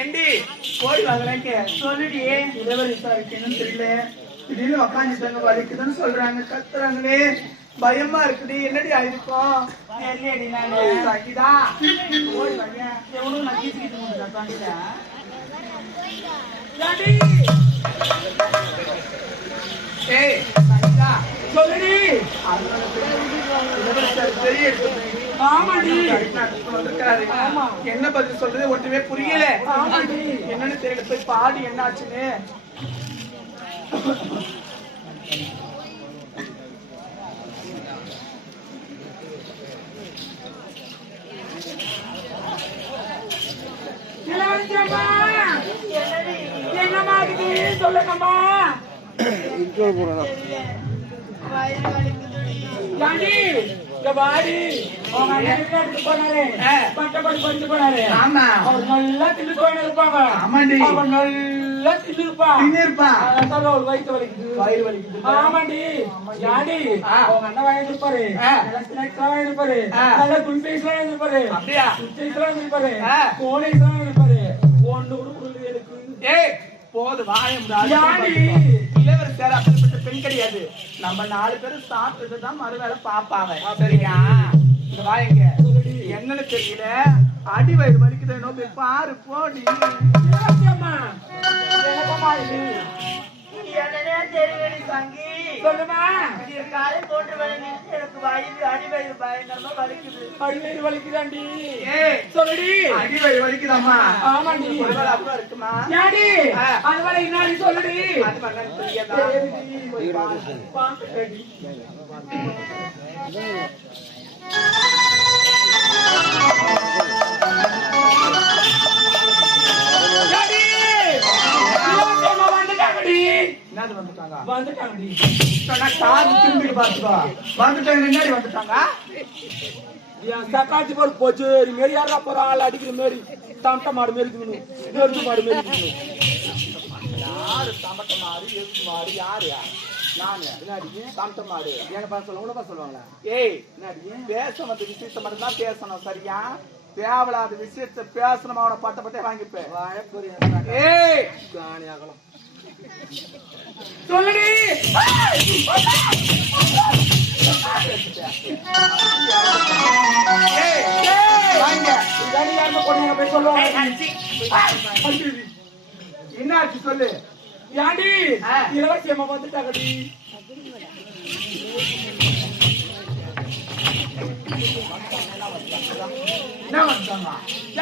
எண்டி போய் வரலங்க சொல்லுடி. இளவரி சாருக்குன்னு தெரியல. திடீர்னு உக்காந்துட்டாங்க வலிக்குதுன்னு சொல்றாங்க கத்துறாங்களே. பயமா இருக்குடி. என்னடி ஆயிருக்கும்? சாக்கிதா போய் வாங்க எவனும் நக்கிச்சுக்கிட்டு ஏய் சொல்லுடி. பெரிய என்ன பதில் சொல்றது? ஒன்றுமே புரியல. என்னன்னு தெரியல. போய் பாடி என்ன ஆச்சுன்னு சொல்லுங்கம்மா. ஏண்டி இங்க வாடி உங்க அண்ணன் வெளிநாட்டுக்கு போனாரு ஆ. பட்டப்படி படிச்சு போனாரு ஆமா அவர் நல்லா தின்னு போயின்னு இருப்பாங்க ஆமாண்டி. அவர் நல்லா தின்னு இருப்பா தின்னிருப்பா. அதான் ஒரு வயிற்று வலிக்குது வயிறு வலிக்குது ஆமாண்டி யாடி ஆ. உங்க அண்ணன் வாங்கிட்டு இருப்பாரு. நல்லா ஸ்நாக்ஸ் எல்லாம் வாங்கிட்டு இருப்பாரு ஆ. நல்லா குல்பீஸ் எல்லாம் வாங்கிட்டு இருப்பாரு அப்படியா? குல்பீஸ் எல்லாம் இருப்பாரு. கோலிஸ் எல்லாம் இருப்பாரு ஒண்ணு கூட கொடுக்கல எனக்கு ஏய் போது வாயம்? இளவரசர் அப்படிப்பட்ட பெண் கிடையாது. நம்ம நாலு பேரும் சாப்பிட்டது தான் மறுவேளை பாப்பாங்க சரியா? இந்த வாயங்க என்னன்னு தெரியல. அடி வயிறு வலிக்குதுன்னு போய் பாரு போடி. சொல்லுமா? காலை போட்டு வேலை எனக்கு வயிறு அடிவயிறு பயங்கரமா வலிக்குது அடிவயிறு வலிக்குதாண்டி சொல்லுடி அடி வயிறு வலிக்குதாம்மா ஆமாண்டி அப்பா இருக்குமா. அது வரை இன்னாடி சொல்லுடி. அது பண்ண என்னது வந்துட்டாங்க. வந்துட்டாங்கடி. சொன்னா காது திரும்பிட்டு பாத்துக்கோ வந்துட்டாங்க முன்னாடி வந்துட்டாங்க. என் சக்காச்சி போர் பொச்சேரி மாரி யாரா போற? ஆள் அடிக்கிற மாரி. தமட்ட மாடு மாரி இருக்கணும். மாடு மாரி இருக்கணும். யாரு தமட்ட மாடு எதுக்கு மாடு? யாரு நானு. தமட்ட மாடு. எங்க பாச சொல்ல உன பாச சொல்லுவாங்களா? ஏய் பேச வந்த விஷயத்த மட்டும் தான் பேசணும் சரியா? தேவையில்லாத விஷயத்த பேசணும் அவனை பட்ட பட்டே வாங்கிப்பேன் ஏய்! சொல்லுடி ஏய் சொல்லுவாங்க. என்னாச்சு சொல்லு. ஏண்டி ஆ. இளவரசி அம்மா வந்துட்டாங்கடி என்ன வந்துட்டாங்க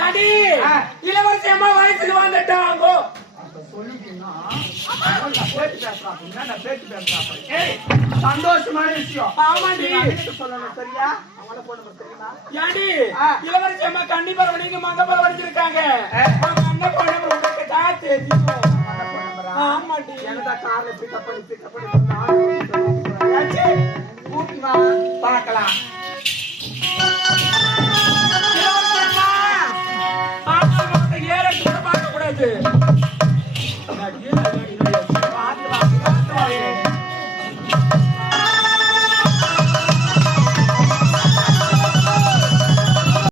ஏண்டி ஆ. இளவரசி அம்மா வயசுக்கு வந்துட்டாங்க. சொல்லிட்டீங்கன்னா சந்தோஷமான விஷயம் சொல்லணும் சரியா. இளவரசி அம்மா கண்டிப்பா வடிச்சிருக்காங்க ஆ. அவங்க அண்ணன் உங்களுக்கு தான் தெரியும்? ஆமாண்டி. எனதா கார்ல பிக்கப் பண்ணி பிக்கப் பார்க்கலாம்.